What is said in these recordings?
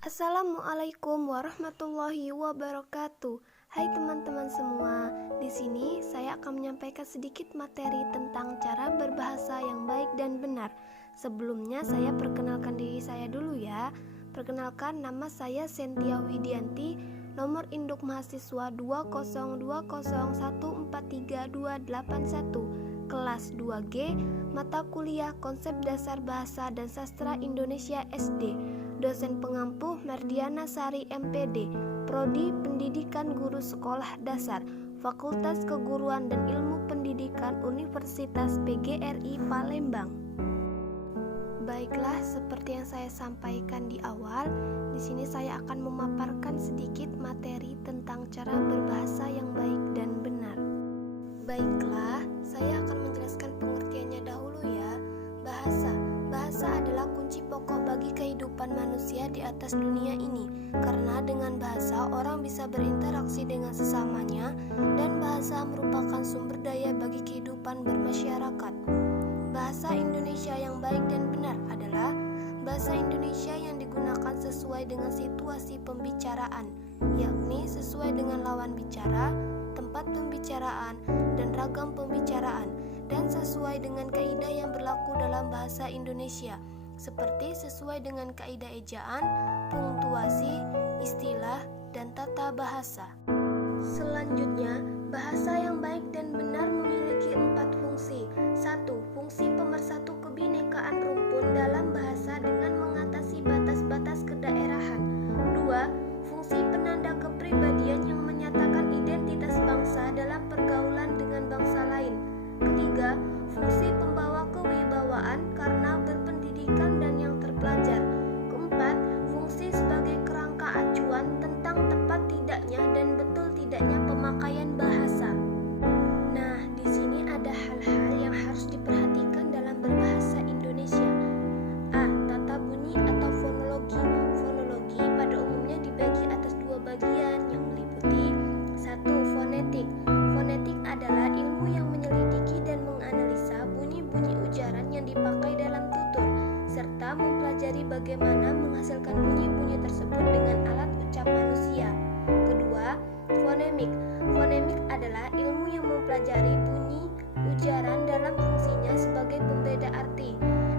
Assalamualaikum warahmatullahi wabarakatuh. Hai teman-teman semua, di sini saya akan menyampaikan sedikit materi tentang cara berbahasa yang baik dan benar. Sebelumnya saya perkenalkan diri saya dulu ya. Perkenalkan, nama saya Sentia Widianti, nomor induk mahasiswa 20201432281, kelas 2G, mata kuliah Konsep Dasar Bahasa dan Sastra Indonesia SD. Dosen pengampu Merdiana Sari MPD, Prodi Pendidikan Guru Sekolah Dasar, Fakultas Keguruan dan Ilmu Pendidikan Universitas PGRI Palembang. Baiklah, seperti yang saya sampaikan di awal, di sini saya akan memaparkan sedikit materi tentang cara berbahasa yang baik dan benar. Baiklah, saya akan menjelaskan pengertiannya dahulu ya. Bahasa adalah kunci pokok bagi kehidupan manusia di atas dunia ini, karena dengan bahasa orang bisa berinteraksi dengan sesamanya, dan bahasa merupakan sumber daya bagi kehidupan bermasyarakat. Bahasa Indonesia yang baik dan benar adalah bahasa Indonesia yang digunakan sesuai dengan situasi pembicaraan, yakni sesuai dengan lawan bicara, tempat pembicaraan, dan ragam pembicaraan, dan sesuai dengan kaidah yang berlaku dalam bahasa Indonesia, seperti sesuai dengan kaidah ejaan, punktuasi, istilah, dan tata bahasa. Selanjutnya, bahasa yang baik dan benar memiliki 4 fungsi. 1. Fungsi pemersatu kebinekaan rumpun dalam bahasa dengan mengatasi batas-batas kedaerahan. 2. Fungsi penanda kepribadian yang menyatakan identitas bangsa dalam pergaulan dengan bangsa lain. Ketiga, fungsi pembawa kewibawaan karena berpendidikan dan yang terpelajar. Keempat, fungsi sebagai kerangka acuan tentang tepat tidaknya dan betul tidaknya pemakaian bahasa. Nah, di sini ada hal-hal yang harus diperhatikan dalam berbahasa Indonesia. A. Tata bunyi atau fonologi. Fonologi pada umumnya dibagi atas 2 bagian yang meliputi 1. Fonetik. Fonetik adalah ilmu yang menyelidiki dan menganalisa bunyi-bunyi ujaran yang dipakai dalam tutur, serta mempelajari bagaimana menghasilkan bunyi-bunyi tersebut dengan alat ucap manusia. Kedua, fonemik. Fonemik adalah ilmu yang mempelajari bunyi ujaran dalam fungsinya sebagai pembeda arti.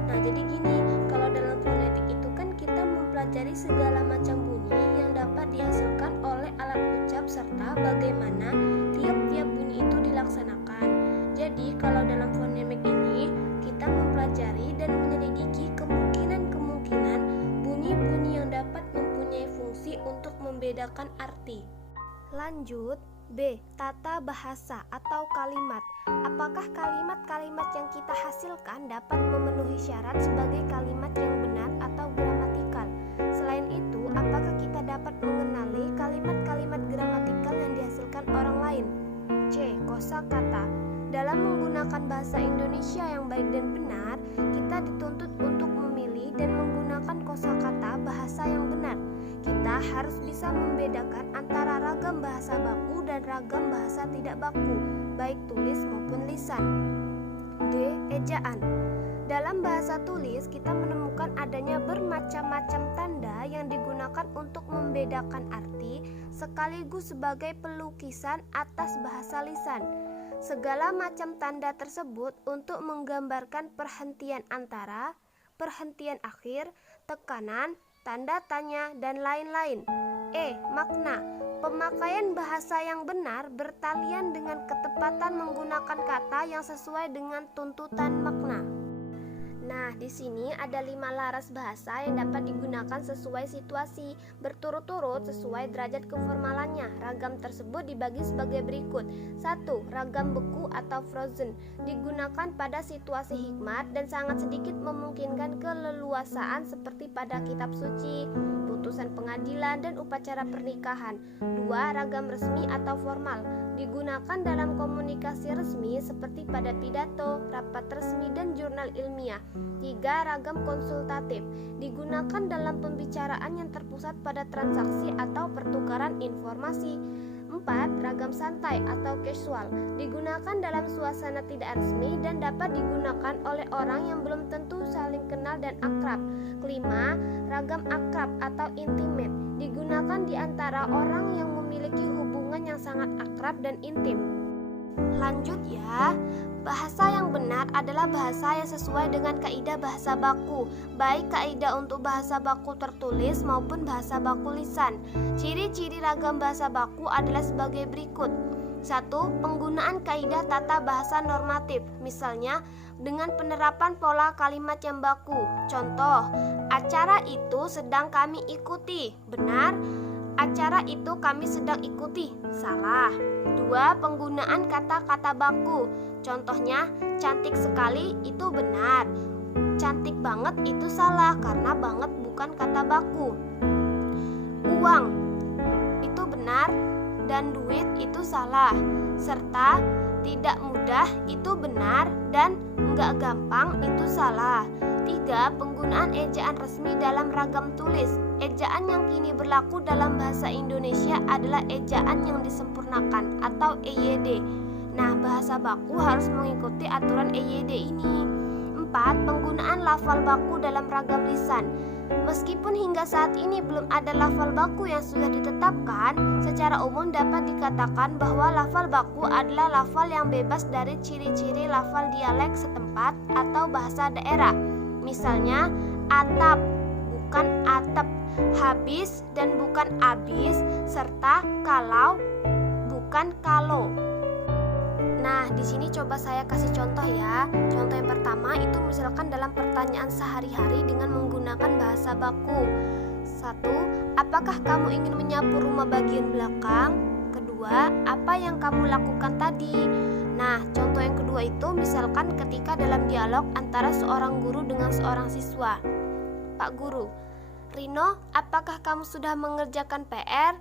Nah, jadi gini, kalau dalam fonetik itu kan kita mempelajari segala macam bunyi yang dapat dihasilkan oleh alat ucap serta bagaimana tiap-tiap bunyi itu dilaksanakan. Jadi, kalau dalam fonemik ini kita mempelajari dan menyelidiki kemungkinan-kemungkinan bunyi-bunyi yang dapat mempunyai fungsi untuk membedakan arti. Lanjut, B. Tata bahasa atau kalimat. Apakah kalimat-kalimat yang kita hasilkan dapat memenuhi syarat sebagai kalimat yang benar atau gramatikal? Selain itu, apakah kita dapat mengenali kalimat-kalimat gramatikal yang dihasilkan orang lain? C. Kosakata. Dalam menggunakan bahasa Indonesia yang baik dan benar, kita dituntut untuk memilih dan menggunakan kosakata bahasa yang benar. Kita harus bisa membedakan antara ragam bahasa baku dan ragam bahasa tidak baku, baik tulis maupun lisan. D. Ejaan. Dalam bahasa tulis, kita menemukan adanya bermacam-macam tanda yang digunakan untuk membedakan arti sekaligus sebagai pelukisan atas bahasa lisan. Segala macam tanda tersebut untuk menggambarkan perhentian antara, perhentian akhir, tekanan, tanda tanya, dan lain-lain. E. Makna. Pemakaian bahasa yang benar bertalian dengan ketepatan menggunakan kata yang sesuai dengan tuntutan makna. Nah, di sini ada 5 laras bahasa yang dapat digunakan sesuai situasi, berturut-turut sesuai derajat keformalannya. Ragam tersebut dibagi sebagai berikut. 1. Ragam beku atau frozen, digunakan pada situasi hikmat dan sangat sedikit memungkinkan keleluasaan seperti pada kitab suci, putusan pengadilan, dan upacara pernikahan. 2. Ragam resmi atau formal, digunakan dalam komunikasi resmi seperti pada pidato, rapat resmi, dan jurnal ilmiah. 3. Ragam konsultatif, digunakan dalam pembicaraan yang terpusat pada transaksi atau pertukaran informasi. 4. Ragam santai atau casual, digunakan dalam suasana tidak resmi dan dapat digunakan oleh orang yang belum tentu saling kenal dan akrab. Kelima, ragam akrab atau intimate, digunakan di antara orang yang memiliki hubungan yang sangat akrab dan intim. Lanjut ya. Bahasa yang benar adalah bahasa yang sesuai dengan kaidah bahasa baku, baik kaidah untuk bahasa baku tertulis maupun bahasa baku lisan. Ciri-ciri ragam bahasa baku adalah sebagai berikut. 1. Penggunaan kaidah tata bahasa normatif, misalnya dengan penerapan pola kalimat yang baku. Contoh, acara itu sedang kami ikuti. Benar. Acara itu kami sedang ikuti. Salah. 2. Penggunaan kata-kata baku. Contohnya, cantik sekali itu benar. Cantik banget itu salah karena banget bukan kata baku. Uang itu benar dan duit itu salah. Serta tidak mudah itu benar dan enggak gampang itu salah. 3. Penggunaan ejaan resmi dalam ragam tulis. Ejaan yang kini berlaku dalam bahasa Indonesia adalah ejaan yang disempurnakan atau EYD. Nah, bahasa baku harus mengikuti aturan EYD ini. 4. Penggunaan lafal baku dalam ragam lisan. Meskipun hingga saat ini belum ada lafal baku yang sudah ditetapkan, secara umum dapat dikatakan bahwa lafal baku adalah lafal yang bebas dari ciri-ciri lafal dialek setempat atau bahasa daerah. Misalnya, atap bukan atep, habis dan bukan abis, serta kalau bukan kalau. Nah, di sini coba saya kasih contoh ya. Contoh yang pertama itu misalkan dalam pertanyaan sehari-hari dengan menggunakan bahasa baku. 1. Apakah kamu ingin menyapu rumah bagian belakang? Kedua, apa yang kamu lakukan tadi? Nah, contoh yang kedua itu misalkan ketika dalam dialog antara seorang guru dengan seorang siswa. Pak Guru, Rino, apakah kamu sudah mengerjakan PR?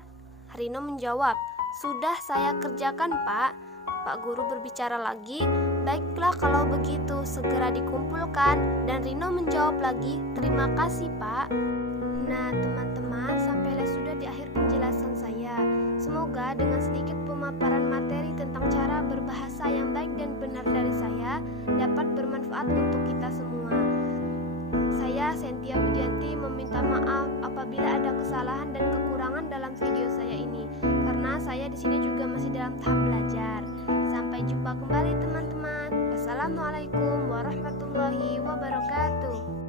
Rino menjawab, sudah saya kerjakan, Pak. Pak Guru berbicara lagi, baiklah kalau begitu, segera dikumpulkan. Dan Rino menjawab lagi, terima kasih, Pak. Nah, teman-teman, sampailah sudah di akhir penjelasan saya. Semoga dengan sedikit pemaparan materi tentang cara berbahasa yang baik dan benar dari saya dapat bermanfaat untuk kita semua. Saya, Sentia Widianti, meminta maaf apabila ada kesalahan dan kekurangan dalam video saya ini, karena saya di sini juga masih dalam tahap belajar. Sampai jumpa kembali teman-teman. Wassalamualaikum warahmatullahi wabarakatuh.